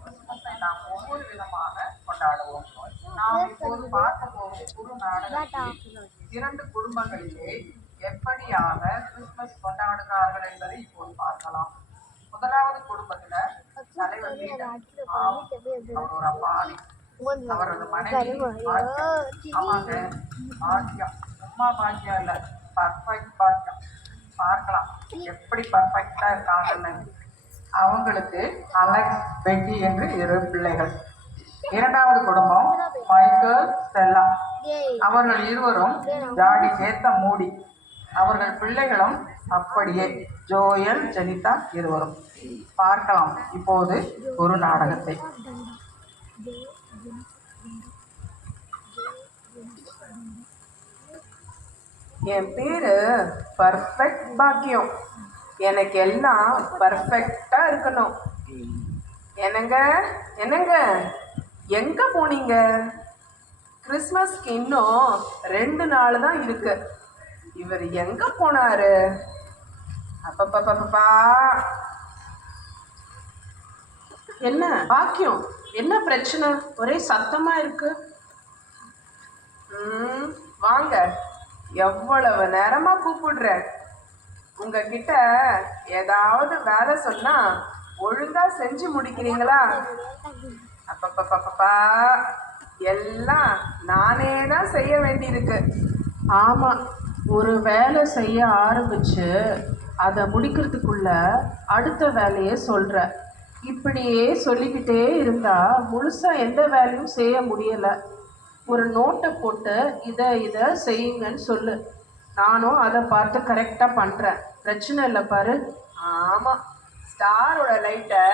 கிறிஸ்துமஸை நாம் ஒவ்வொரு விதமாக கொண்டாடுவோம். நாம் இப்போது பார்க்க போகும் குறு நாடகத்தில் 2 குடும்பங்களிலே எப்படியாக கிறிஸ்துமஸ் கொண்டாடுகிறார்கள் என்பதை இப்போது பார்க்கலாம். முதலாவது குடும்பத்துல தலைவர் பீட்டர், அவர் ஒரு அப்பாவி, அவரது மனைவி ஆமாங்க பாக்கியம், சும்மா பாக்கியம் இல்ல, பர்ஃபெக்ட் பாக்கியம். பார்க்கலாம் எப்படி பர்ஃபெக்டா இருக்காங்கன்னு. அவங்களுக்கு அலெக்ஸ், பெட்டி என்று 2 பிள்ளைகள். இரண்டாவது குடும்பம் மைக்கேல், ஸ்டெல்லா. அவர்கள் இருவரும் ஜாடிக்கேத்த மூடி. அவர்கள் பிள்ளைகளும் அப்படியே ஜோயல், ஜெனிதா இருவரும். பார்க்கலாம் இப்போது ஒரு நாடகத்தை. என் பேரு பர்ஃபெக்ட் பாக்கியம். எனக்கு எல்லாம் பர்ஃபெக்டா இருக்கணும். என்னங்க என்னங்க எங்க போனீங்க? கிறிஸ்மஸ்க்கு இன்னும் 2 நாள் தான் இருக்கு. இவர் எங்க போனாரு? அப்பப்பா, என்ன பாக்கியம், என்ன பிரச்சனை? ஒரே சத்தமா இருக்கு. வாங்க, எவ்வளவு நேரமா கூப்பிடுறேன். உங்ககிட்ட ஏதாவது வேலை சொன்னா ஒழுங்கா செஞ்சு முடிக்கிறீங்களா? அப்பப்பா, எல்லாம் நானே தான் செய்ய வேண்டியிருக்கு. ஆமா, ஒரு வேலை செய்ய ஆரம்பிச்சு அதை முடிக்கிறதுக்குள்ள அடுத்த வேலையை சொல்ற. இப்படியே சொல்லிக்கிட்டே இருந்தா முழுசா எந்த வேலையும் செய்ய முடியல. ஒரு நோட்டை போட்டு இதை செய்யுங்கன்னு சொல்லு. நானும் அதை பார்த்து கரெக்டாக பண்ணுறேன். பிரச்சனை இல்லை பாரு. ஆமாம், ஸ்டாரோட லைட்டை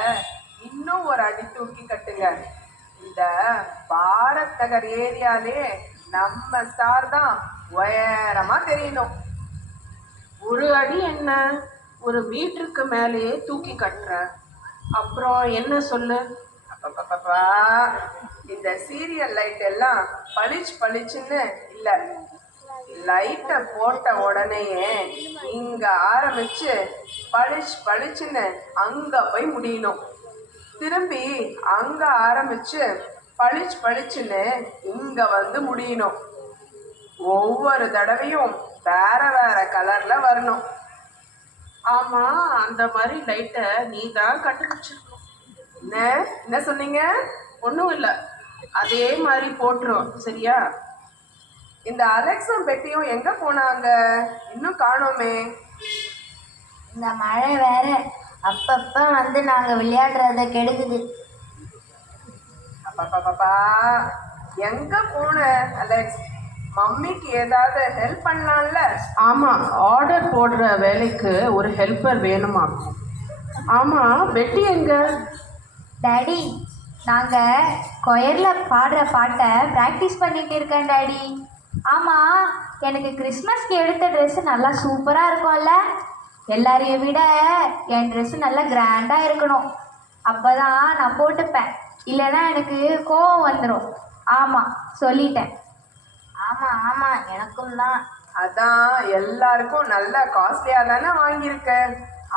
இன்னும் ஒரு அடி தூக்கி கட்டுங்க. இந்த பாரத் நகர் ஏரியாலே நம்ம ஸ்டார் தான் உயரமா தெரியணும். ஒரு அடி என்ன, ஒரு மீட்டருக்கு மேலேயே தூக்கி கட்டுற. அப்புறம் என்ன சொல்லு? அப்பப்பா, இந்த சீரியல் லைட் எல்லாம் பளிச்சுன்னு இல்லை. லைட்டை போட்ட உடனேயே இங்க ஆரம்பிச்சு பளிச்சுன்னு அங்க போய் முடியணும். திரும்பி அங்க ஆரம்பிச்சு பளிச்சுன்னு இங்க வந்து முடியணும். ஒவ்வொரு தடவையும் வேற வேற கலர்ல வரணும். ஆமா, அந்த மாதிரி லைட்டை நீ தான் கண்டுபிடிச்சிருக்கணும். என்ன சொன்னீங்க? ஒன்றும் இல்லை, அதே மாதிரி போட்டுரும், சரியா? இந்த அலெக்ஸும் பெட்டியும் எங்க போனாங்க? இன்னும் காணோமே. இந்த மழை வேற அப்பப்ப வந்து நாங்க விளையாடுறத கெடுக்குது. அப்பப்பா, எங்க போன அலெக்ஸ்? மம்மிக்கு ஏதாவது ஹெல்ப் பண்ணலாம்ல? ஆமா, ஆர்டர் போடுற வேலைக்கு ஒரு ஹெல்ப்பர் வேணுமா? ஆமா, பெட்டி எங்க? டாடி, நாங்க கொயர்ல பாடுற பாட்டை ப்ராக்டிஸ் பண்ணிட்டு இருக்கேன் டாடி. ஆமா, எனக்கு கிறிஸ்மஸ்க்கு எடுத்த ட்ரெஸ் நல்லா சூப்பரா இருக்கும்ல. எல்லாரையும் விட என் ட்ரெஸ் நல்லா கிராண்டா இருக்கணும். அப்பதான் நான் போட்டுப்பேன், இல்லைன்னா எனக்கு கோவம் வந்துடும். ஆமா, சொல்லிட்டேன். ஆமா, எனக்கும் தான். அதான் எல்லாருக்கும் நல்ல காஸ்ட்லியா தானே வாங்கியிருக்க.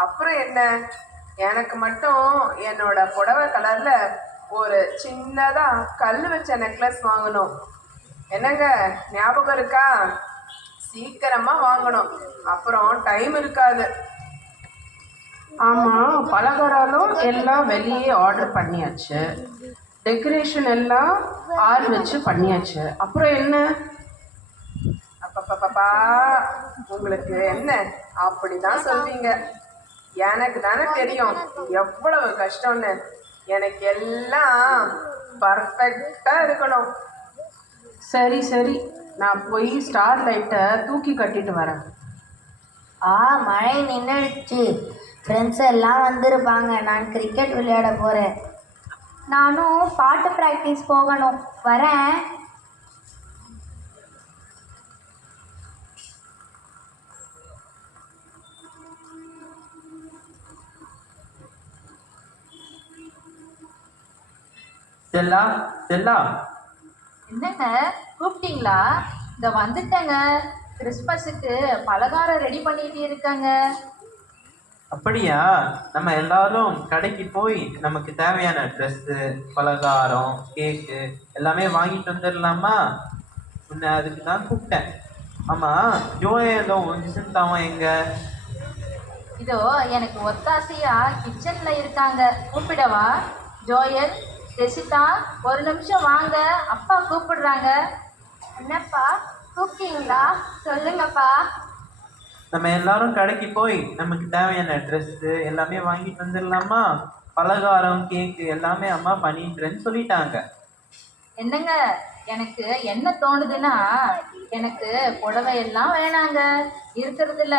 அப்புறம் என்ன, எனக்கு மட்டும் என்னோட புடவை கலர்ல ஒரு சின்னதா கல் வச்ச நெக்லஸ் வாங்கணும். என்னங்க, ஞாபகம் இருக்கா? சீக்கிரமா வாங்கணும், அப்புறம் டைம் இருக்காது. ஆமா, பலகாரம் எல்லாம் வெளியே ஆர்டர் பண்ணியாச்சு. டெக்கரேஷன் எல்லாம் ஆள் வச்சு பண்ணியாச்சு. அப்புறம் என்ன? அப்பப்பா, உங்களுக்கு என்ன அப்படிதான் சொல்றீங்க? எனக்கு தானே தெரியும் எவ்வளவு கஷ்டம்னு. எனக்கு எல்லாம் பர்ஃபெக்டா இருக்கணும். சரி, நான் போய் ஸ்டார் லைட்டை தூக்கி கட்டிட்டு வரேன். மழை நின்றுடுச்சு. ஃப்ரெண்ட்ஸ் எல்லாம் வந்திருப்பாங்க. நான் கிரிக்கெட் விளையாட போகிறேன். நானும் பாட்டு ப்ராக்டிஸ் போகணும். வரேன். செல்லா, என்னங்க கூப்பிட்டீங்களா? இந்த வந்துட்டேங்க. கிறிஸ்மஸுக்கு பலகாரம் ரெடி பண்ணிட்டு இருக்கேங்க. அப்படியா? நம்ம எல்லாரும் கடைக்கு போய் நமக்கு தேவையான ட்ரெஸ்ஸு, பலகாரம், கேக்கு எல்லாமே வாங்கிட்டு வந்துடலாமா? உன்னை அதுக்கு தான் கூப்பிட்டேன். ஆமா, ஜோயலும் ஜிசந்தாவும் எங்க? இதோ எனக்கு ஒத்தாசையா கிச்சன்ல இருக்காங்க. கூப்பிடவா? ஜோயல், ஜெசிதா, ஒரு நிமிஷம் வாங்க, அப்பா கூப்பிடுறாங்க. என்னப்பா கூப்பிட்டீங்களா? சொல்லுங்கப்பா. நம்ம எல்லாரும் கடைக்கு போய் நமக்கு தேவையான ட்ரெஸ்ஸு எல்லாமே வாங்கிட்டு வந்துடலாமா? பலகாரம், கேக்கு எல்லாமே அம்மா பண்ணிட்டுறேன்னு சொல்லிட்டாங்க. என்னங்க, எனக்கு என்ன தோணுதுன்னா, எனக்கு புடவை எல்லாம் வேணாங்க. இருக்கிறதுல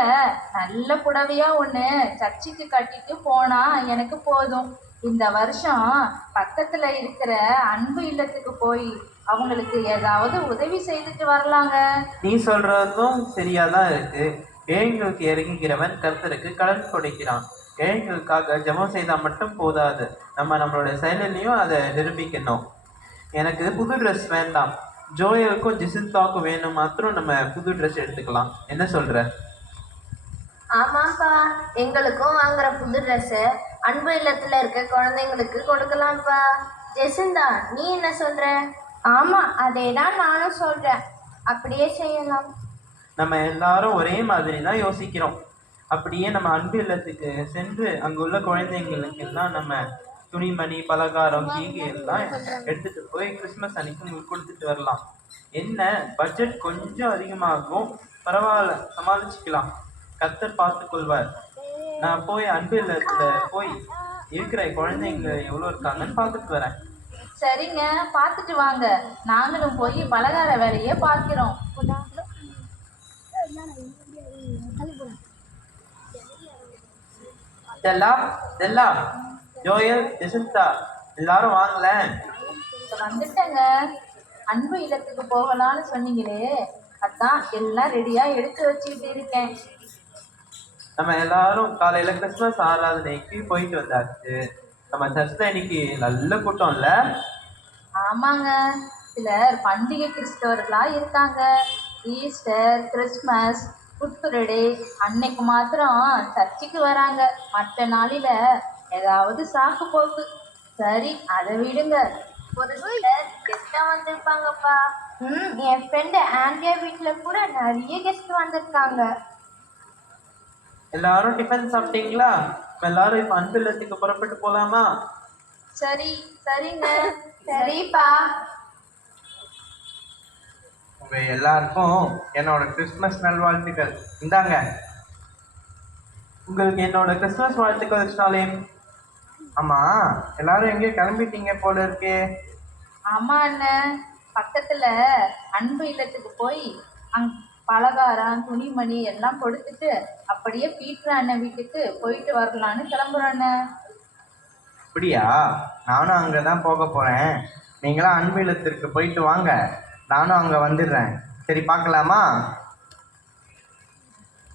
நல்ல புடவையா ஒன்று சர்ச்சுக்கு கட்டிட்டு போனா எனக்கு போதும். இந்த வருஷம் பக்கத்துல இருக்கிற அன்பு இல்லத்துக்கு போய் அவங்களுக்கு ஏதாவது உதவி செய்துட்டு வரலாங்க. நீ சொல்றதும் சரியா தான் இருக்கு. ஏழைங்களுக்கு இறங்குகிறவன் கர்த்தருக்கு கடன் கொடுக்கிறான். ஏழைகளுக்காக ஜெபம் செய்தால் மட்டும் போதாது, நம்மளோட செயலிலையும் அதை நிரூபிக்கணும். எனக்கு புது ட்ரெஸ் வேண்டாம். ஜோயலுக்கும் ஜிசிந்தாவுக்கும் வேணும் மாத்திரம் நம்ம புது ட்ரெஸ் எடுத்துக்கலாம். என்ன சொல்ற? ஆமாப்பா, எங்களுக்கும் வாங்குற புது ட்ரெஸ்ஸு அன்பு இல்லத்துல இருக்க குழந்தைங்களுக்கு கொடுக்கலாம்ப்பா. ஜெசிந்தா, நீ என்ன சொல்ற? ஆமா, அதே தான் நானும் சொல்றேன். அப்படியே செய்யலாம். நம்ம எல்லாரும் ஒரே மாதிரி தான் யோசிக்கிறோம். அப்படியே நம்ம அன்பு இல்லத்துக்கு சென்று அங்குள்ள குழந்தைங்களுக்கு எல்லாம் நம்ம துணிமணி, பலகாரம், கேக்கு எல்லாம் எடுத்துட்டு போய் கிறிஸ்மஸ் அன்னைக்கு உங்களுக்கு கொடுத்துட்டு வரலாம். என்ன, பட்ஜெட் கொஞ்சம் அதிகமாகும், பரவாயில்ல, சமாளிச்சுக்கலாம். கர்த்தர் பார்த்து கொள்வார். நான் போய் அன்பு இல்லத்துல போய் இருக்கிற குழந்தைங்க எவ்வளோ இருக்காங்கன்னு பார்த்துட்டு வரேன். சரிங்க, பார்த்துட்டு வாங்க. நாங்களும் போய் பலகார வேலையே பார்க்கிறோம். செல்லா, செல்லா, ஜோயல், ஜெசிந்தா எல்லாரும் வாங்கலேன். வந்துட்டேங்க. அன்பு இல்லத்துக்கு போகலான்னு சொன்னீங்களே, அதான் எல்லாம் ரெடியா எடுத்து வச்சுக்கிட்டு இருக்கேன். நம்ம எல்லாரும் காலையில கிறிஸ்மஸ் ஆராதனைக்கு போயிட்டு வந்தாச்சு. நம்ம சர்ச்ல இன்னைக்கு நல்ல கூட்டம் இல்ல? ஆமாங்க, சிலர் பண்டிகை கிறிஸ்தவர்களா இருக்காங்க. ஈஸ்டர், கிறிஸ்மஸ், குட் ஃப்ரைடே அன்னைக்கு மாத்திரம் சர்ச்சுக்கு வராங்க. மற்ற நாளில ஏதாவது சாக்கு போக்கு. சரி, அதை விடுங்க. ஒரு சிலர் கெஸ்டா வந்திருப்பாங்கப்பா. என் ஃப்ரெண்டு ஆண்ட்ரியா வீட்டுல கூட நிறைய கெஸ்ட் வந்திருக்காங்க. எல்லாரும் டிஃபன் சாப்பிட்டீங்களா? நம்ம எல்லாரும் இப்ப அன்பு இல்லத்துக்கு புறப்பட்டு போலாமா? சரி, சரிங்க. சரிப்பா. உங்க எல்லாருக்கும் என்னோட கிறிஸ்மஸ் நல்வாழ்த்துக்கள். இந்தாங்க, உங்களுக்கு என்னோட கிறிஸ்மஸ் வாழ்த்துக்கள் ஸ்டாலின். ஆமா, எல்லாரும் எங்கேயோ கிளம்பிட்டீங்க போல இருக்கே. ஆமா அண்ணன், பக்கத்துல அன்பு இல்லத்துக்கு போய் பலகாரம், துணிமணி எல்லாம் கொடுத்துட்டு அப்படியே பீட்டர் அண்ணன் வீட்டுக்கு போயிட்டு வரலான்னு கிளம்புறோம் அண்ணன். அப்படியா? நானும் அங்கதான் போக போறேன். நீங்களாம் அன்பு இல்லத்திற்கு போயிட்டு வாங்க, நானும் அங்க வந்துடுறேன். சரி, பார்க்கலாமா?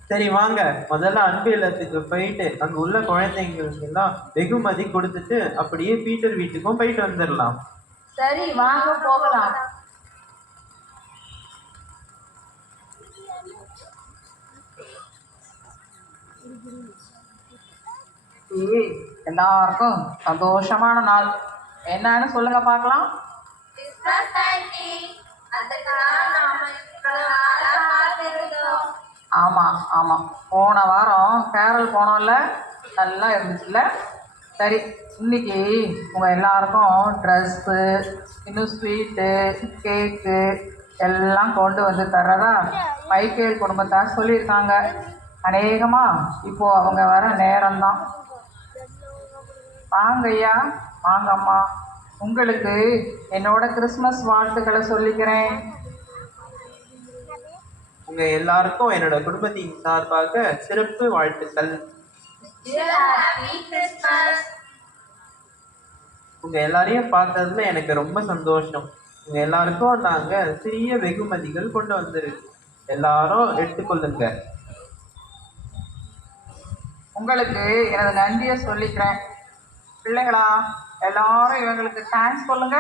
சரி வாங்க, முதல்ல அன்பு இல்லத்துக்கு போயிட்டு அங்க உள்ள குழந்தைங்களுக்கு எல்லாம் வெகுமதி கொடுத்துட்டு அப்படியே பீட்டர் வீட்டுக்கும் போயிட்டு வந்துடலாம். சரி, வாங்க போகலாம். எல்லாருக்கும் சந்தோஷமான நாள். என்னன்னு சொல்லுங்க பார்க்கலாம். ஆமாம் ஆமாம், போன வாரம் கேரள் போனோம்ல, நல்லா இருந்துச்சுல்ல. சரி, இன்னைக்கு உங்கள் எல்லாருக்கும் ட்ரெஸ்ஸு, இன்னும் ஸ்வீட்டு, கேக்கு எல்லாம் கொண்டு வந்து தர்றதா மைக்கேல் குடும்பத்தார் சொல்லியிருக்காங்க. அநேகமாக இப்போது அவங்க வர நேரம்தான். வாங்க ஐயா, வாங்க அம்மா, உங்களுக்கு என்னோட கிறிஸ்மஸ் வாழ்த்துக்களை சொல்லிக்கிறேன். உங்க எல்லாருக்கும் என்னோட குடும்பத்தின் சார்பாக சிறப்பு வாழ்த்துக்கள். உங்க எல்லாரையும் பார்த்ததுல எனக்கு ரொம்ப சந்தோஷம். உங்க எல்லாருக்கும் நாங்க சிறிய வெகுமதிகள் கொண்டு வந்திருக்கோம், எல்லாரும் எடுத்துக்கொள்ளுங்க. உங்களுக்கு எனது நன்றியை சொல்லிக்கிறேன். பிள்ளைங்களா, எல்லாரும் இவங்களுக்கு தேங்க்ஸ் சொல்லுங்க.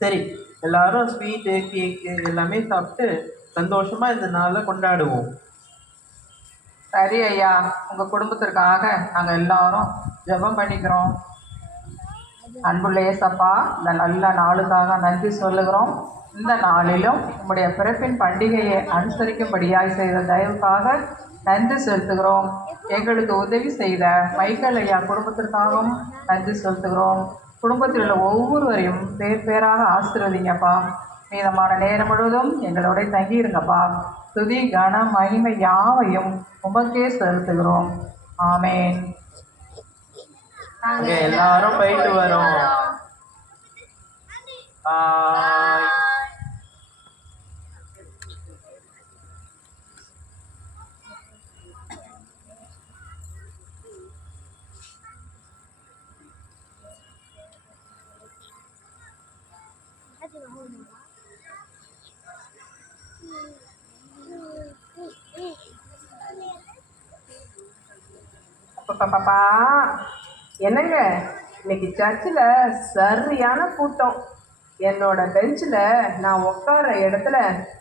சரி, எல்லாரும் ஸ்வீட்டு, கேக்கு எல்லாமே சாப்பிட்டு சந்தோஷமா இந்த நாளை கொண்டாடுவோம். சரி ஐயா, உங்கள் குடும்பத்திற்காக நாங்கள் எல்லாரும் ஜெபம் பண்ணிக்கிறோம். அன்புள்ள ஏசப்பா, இந்த நல்ல நாளுக்காக நன்றி சொல்லுகிறோம். இந்த நாளிலும் உம்முடைய பிறப்பின் பண்டிகையை அனுசரிக்கும்படியாய் செய்த தயவுக்காக நன்றி செலுத்துகிறோம். எங்களுக்கு உதவி செய்த மைக்கேல் ஐயா குடும்பத்திற்காகவும் நன்றி செலுத்துகிறோம். குடும்பத்தில் உள்ள ஒவ்வொருவரையும் பேர் பேராக ஆசீர்வதிங்கப்பா. மீதமான நேரம் முழுவதும் எங்களோட தங்கியிருங்கப்பா. துதி கன மகிமை யாவையும் உமக்கே செலுத்துகிறோம். ஆமேன். நாங்க எல்லாரும் போயிட்டு வரோம். பாய். பாப்பா என்னங்க, இன்னைக்கு சர்ச்சில் சரியான கூட்டம். என்னோட பெஞ்சில் நான் உட்கார இடத்துல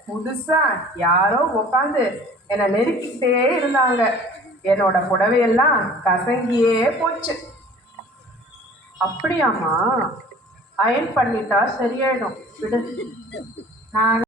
புதுசாக யாரோ உட்காந்து என்னை நெருக்கிக்கிட்டே இருந்தாங்க. என்னோட புடவையெல்லாம் கசங்கியே போச்சு. அப்படியாம்மா? அயன் பண்ணிட்டா சரியாயிடும் விடு. நான்